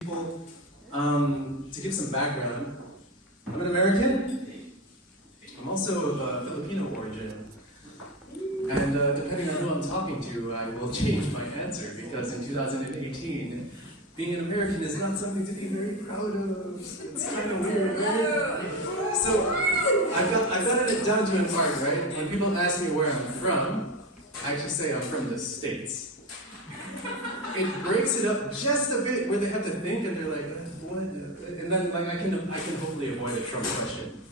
People, to give some background, I'm an American. I'm also of Filipino origin. And depending on who I'm talking to, I will change my answer, because in 2018, being an American is not something to be very proud of. It's kind of weird, right? So, I've got it down to an art, right? When people ask me where I'm from, I actually say I'm from the States. It breaks it up just a bit where they have to think and they're like, what? And then like I can hopefully avoid a Trump question.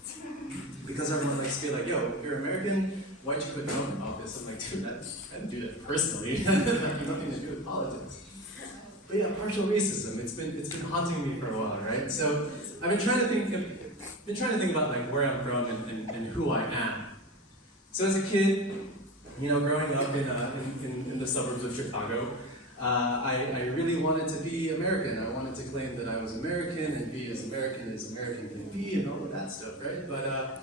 Because everyone likes to be like, yo, if you're American, why'd you put no in office? I'm like, dude, I didn't do that personally. Nothing to do with politics. But yeah, partial racism, it's been haunting me for a while, right? So I've been trying to think about like where I'm from and who I am. So as a kid, you know, growing up in the suburbs of Chicago, I really wanted to be American. I wanted to claim that I was American and be as American can be and all of that stuff, right? But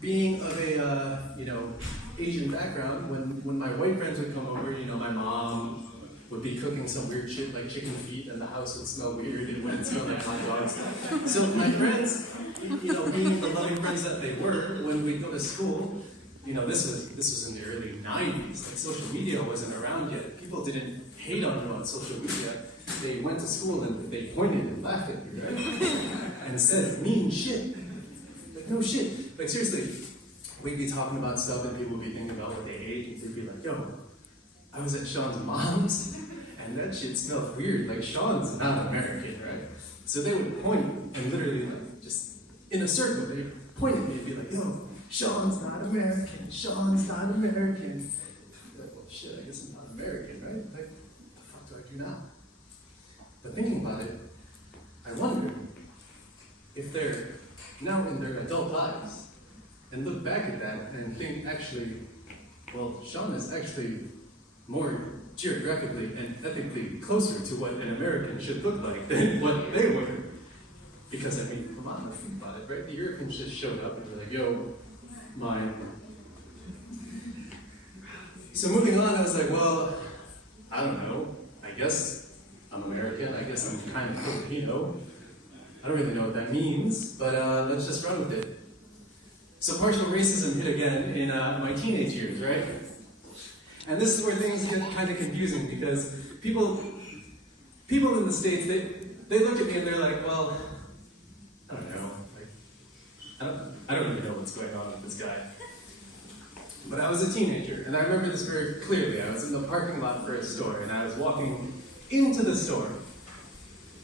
being of a Asian background, when my white friends would come over, you know, my mom would be cooking some weird shit like chicken feet, and the house would smell weird. It wouldn't smell like hot dogs. So my friends, you know, being the loving friends that they were, when we'd go to school, you know, this was in the early 90s. Like, social media wasn't around yet. People didn't hate on you on social media. They went to school and they pointed and laughed at you, right? And said mean shit. Like, no shit. Like, seriously, we'd be talking about stuff and people would be thinking about what they ate, and they'd be like, yo, I was at Sean's mom's and that shit smelled weird. Like, Sean's not American, right? So they would point and literally, like, just in a circle, they'd point at me and be like, yo, Sean's not American. Sean's not American. Like, well, shit, I guess I'm not American, right? Like, what the fuck do I do now? But thinking about it, I wonder if they're now in their adult lives and look back at that and think, actually, well, Sean is actually more geographically and ethically closer to what an American should look like than what they were. Because, I mean, come on, let's think about it, right? The Europeans just showed up and were like, yo, mine. So moving on, I was like, well, I don't know. I guess I'm American. I guess I'm kind of Filipino. I don't really know what that means, but let's just run with it. So partial racism hit again in my teenage years, right? And this is where things get kind of confusing, because people in the States, they look at me and they're like, well, I don't know. Like, I don't really know what's going on with this guy. But I was a teenager, and I remember this very clearly. I was in the parking lot for a store, and I was walking into the store,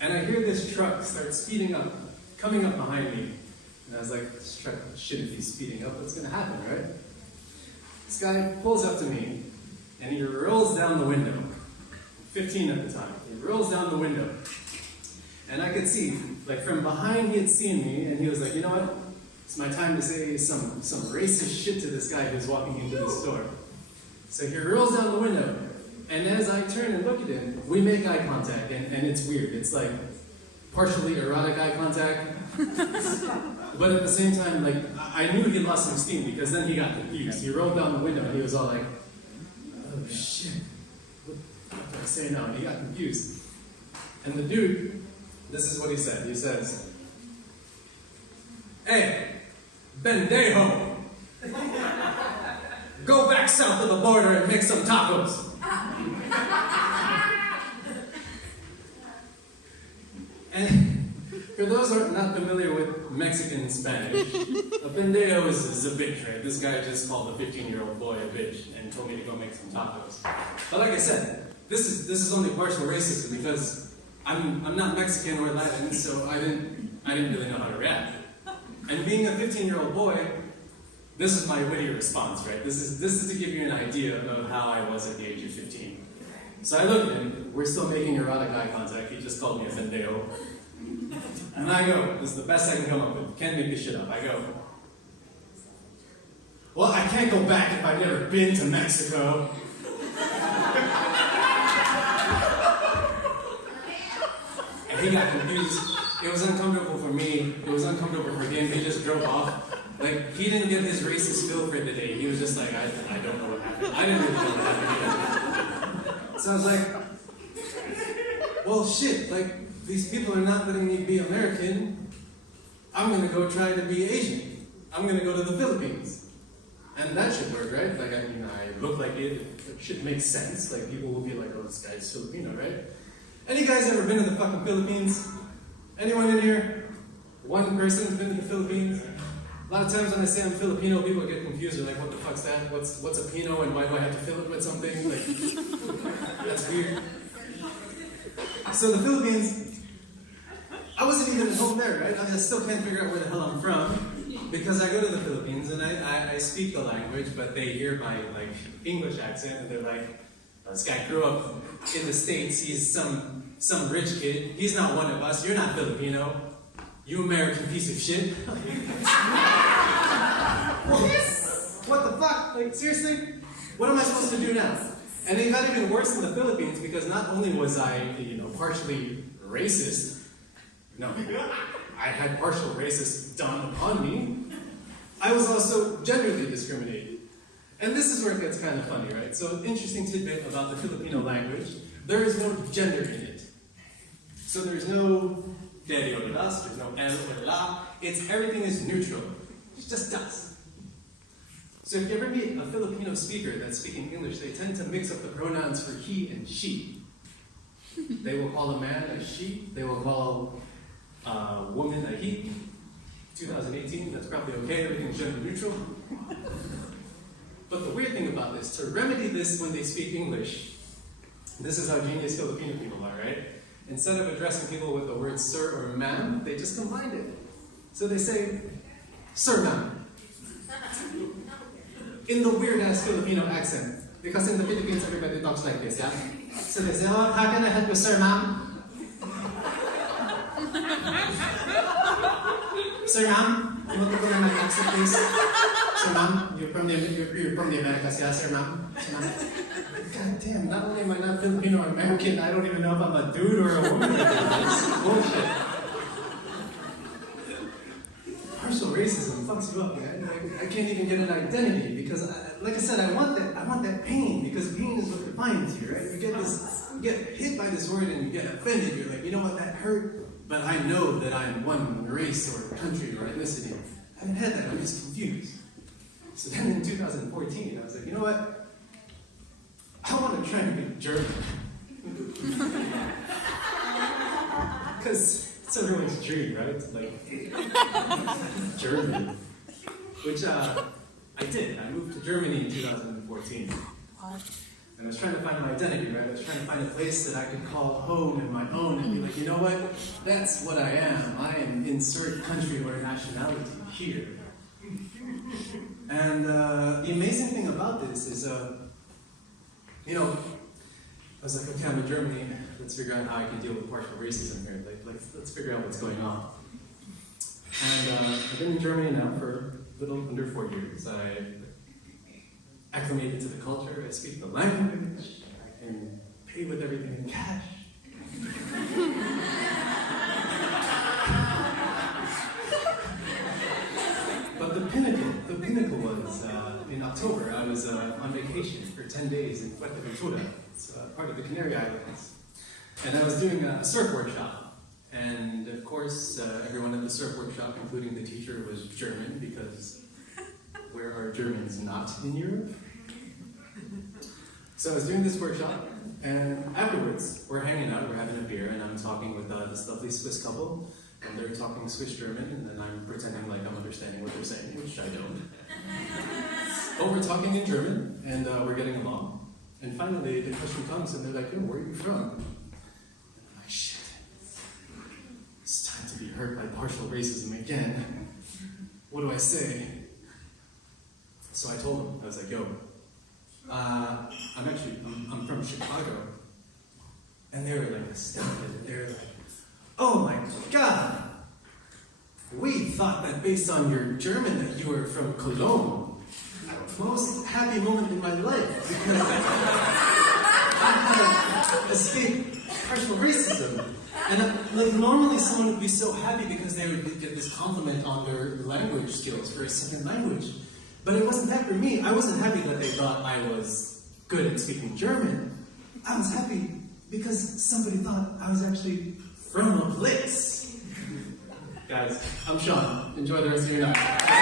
and I hear this truck start speeding up, coming up behind me. And I was like, this truck shouldn't be speeding up. What's going to happen, right? This guy pulls up to me, and he rolls down the window. 15 at the time. He rolls down the window. And I could see, like, from behind he had seen me, and he was like, you know what? It's my time to say some racist shit to this guy who's walking into the store. So he rolls down the window, and as I turn and look at him, we make eye contact, and it's weird. It's like partially erotic eye contact, but at the same time, like, I knew he lost some steam, because then he got confused. He rolled down the window, and he was all like, oh shit, what do I say now? And he got confused. And the dude, this is what he said. He says, hey, pendejo, go back south of the border and make some tacos. And for those who are not familiar with Mexican Spanish, a pendejo is a bitch, right? This guy just called a 15-year-old boy a bitch and told me to go make some tacos. But like I said, this is only partial racism, because I'm not Mexican or Latin, so I didn't really know how to react. And being a 15-year-old boy, this is my witty response, right? This is to give you an idea of how I was at the age of 15. So I look at him, we're still making erotic eye contact, he just called me a pendejo. And I go, this is the best I can come up with, can't make this shit up. I go, well, I can't go back if I've never been to Mexico. And he got confused. It was uncomfortable for me, it was uncomfortable for him, he just drove off. Like, he didn't get his racist feel for the day. He was just like, I don't know what happened. I didn't really know what happened either. So I was like, well, shit, like, these people are not letting me be American. I'm gonna go try to be Asian. I'm gonna go to the Philippines. And that should work, right? Like, I mean, I look like it should make sense. Like, people will be like, oh, this guy's Filipino, right? Any guys ever been to the fucking Philippines? Anyone in here? One person's been to the Philippines? A lot of times when I say I'm Filipino, people get confused. They're like, what the fuck's that? What's a Pino and why do I have to fill it with something? Like, that's weird. So the Philippines, I wasn't even at home there, right? I still can't figure out where the hell I'm from because I go to the Philippines and I speak the language, but they hear my like English accent and they're like, this guy grew up in the States, he's some rich kid, he's not one of us, you're not Filipino, you American piece of shit. What the fuck? Like, seriously? What am I supposed to do now? And it got even worse in the Philippines because not only was I, partially racist, no, I had partial racist done upon me, I was also genderly discriminated. And this is where it gets kind of funny, right? So, interesting tidbit about the Filipino language, there is no gender in it. So there's no daddy or das, there's no el or la, everything is neutral. It's just us. So if you ever meet a Filipino speaker that's speaking English, they tend to mix up the pronouns for he and she. They will call a man a she, they will call a woman a he. 2018, that's probably okay, everything's gender neutral. But the weird thing about this, to remedy this when they speak English, this is how genius Filipino people are, right? Instead of addressing people with the word sir or ma'am, they just combined it. So they say, sir ma'am. In the weird-ass Filipino accent. Because in the Philippines, everybody talks like this, yeah? So they say, oh, how can I help you, sir, ma'am? Sir, ma'am, you want to put in my accent, please? Sir, ma'am, you're from the Americas, yeah, sir, ma'am? Sir, ma'am? God damn, not only am I not Filipino or American, I don't even know if I'm a dude or a woman. It's bullshit. Partial racism fucks you up, man. I can't even get an identity because, like I said, I want that pain because pain is what defines you, right? You get hit by this word and you get offended. You're like, you know what, that hurt, but I know that I'm one race or country or ethnicity. I haven't had that. I'm just confused. So then in 2014, I was like, you know what? I want to try to be German. Because it's everyone's dream, right? Like, German. Which I did. I moved to Germany in 2014. And I was trying to find my identity, right? I was trying to find a place that I could call home and my own and be like, you know what? That's what I am. I am insert country or nationality here. And the amazing thing about this is, I was like, okay, I'm in Germany. Let's figure out how I can deal with partial racism here. Let's figure out what's going on. And I've been in Germany now for a little under 4 years. I acclimated to the culture. I speak the language. I can pay with everything in cash. But the pinnacle was in October. I was on vacation for 10 days in Fuerteventura. It's part of the Canary Islands. And I was doing a surf workshop. And of course, everyone at the surf workshop, including the teacher, was German, because where are Germans not in Europe? So I was doing this workshop, and afterwards, we're hanging out, we're having a beer, and I'm talking with this lovely Swiss couple, and they're talking Swiss German, and then I'm pretending like I'm understanding what they're saying, which I don't. But we're talking in German, and we're getting along. And finally, the question comes, and they're like, "Yo, where are you from?" And I'm like, "Shit, it's time to be hurt by partial racism again. What do I say?" So I told them, I was like, "Yo, I'm from Chicago." And they were like astounded. They were like, "Oh my God, we thought that based on your German that you were from Cologne." Most happy moment in my life because I had escaped partial racism. And normally someone would be so happy because they would get this compliment on their language skills for a second language. But it wasn't that for me. I wasn't happy that they thought I was good at speaking German. I was happy because somebody thought I was actually from a place. Guys, I'm Sean. Enjoy the rest of your night.